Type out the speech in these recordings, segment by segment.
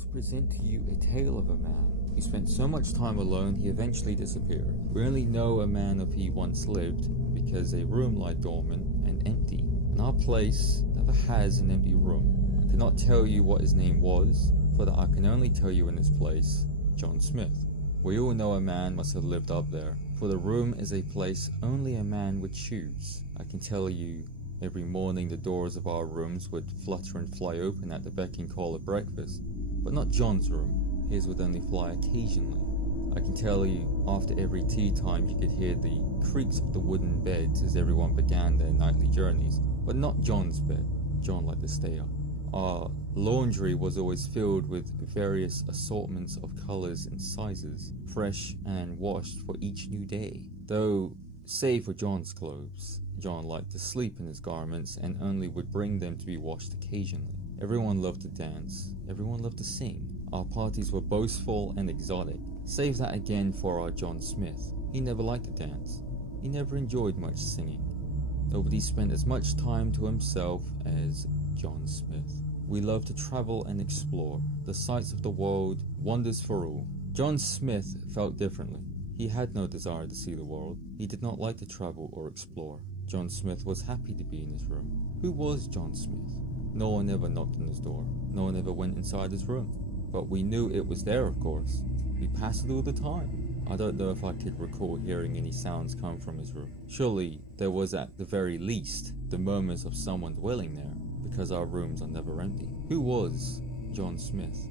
must present to you a tale of a man who spent so much time alone he eventually disappeared. We only know a man of he once lived because a room lie dormant and empty, and our place never has an empty room. I cannot tell you what his name was, for that I can only tell you in this place, John Smith. We all know a man must have lived up there, for the room is a place only a man would choose. I can tell you, every morning the doors of our rooms would flutter and fly open at the beck and call of breakfast, but not John's room. His would only fly occasionally. I can tell you, after every tea time you could hear the creaks of the wooden beds as everyone began their nightly journeys, but not John's bed. John liked to stay up. Our laundry was always filled with various assortments of colours and sizes, fresh and washed for each new day. Though, save for John's clothes, John liked to sleep in his garments and only would bring them to be washed occasionally. Everyone loved to dance, everyone loved to sing. Our parties were boastful and exotic, save that again for our John Smith. He never liked to dance, he never enjoyed much singing. Nobody spent as much time to himself as John Smith. We loved to travel and explore, the sights of the world, wonders for all. John Smith felt differently. He had no desire to see the world. He did not like to travel or explore. John Smith was happy to be in his room. Who was John Smith? No one ever knocked on his door. No one ever went inside his room. But we knew it was there, of course. We passed it all the time. I don't know if I could recall hearing any sounds come from his room. Surely there was at the very least the murmurs of someone dwelling there, because our rooms are never empty. Who was John Smith?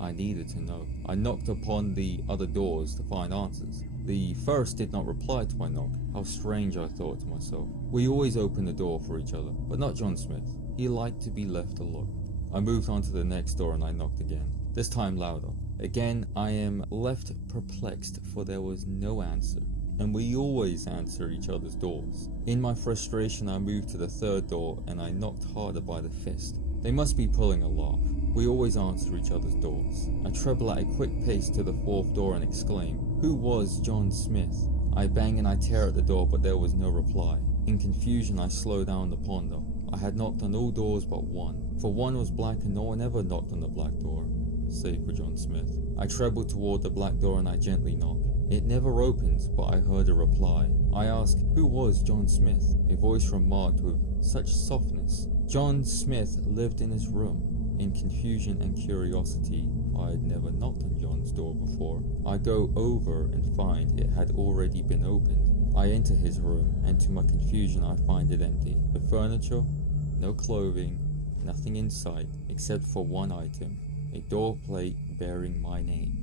I needed to know. I knocked upon the other doors to find answers. The first did not reply to my knock. How strange, I thought to myself. We always opened the door for each other, but not John Smith. He liked to be left alone. I moved on to the next door and I knocked again, this time louder. Again, I am left perplexed, for there was no answer, and we always answer each other's doors. In my frustration, I moved to the third door and I knocked harder by the fist. They must be pulling a laugh. We always answer each other's doors. I treble at a quick pace to the fourth door and exclaim, "Who was John Smith?" I bang and I tear at the door, but there was no reply. In confusion, I slow down to ponder. I had knocked on all doors but one, for one was black and no one ever knocked on the black door, save for John Smith. I treble toward the black door and I gently knock. It never opened, but I heard a reply. I asked, who was John Smith? A voice remarked with such softness, John Smith lived in his room. In confusion and curiosity, I had never knocked on John's door before. I go over and find it had already been opened. I enter his room, and to my confusion I find it empty. The furniture, no clothing, nothing in sight, except for one item, a door plate bearing my name.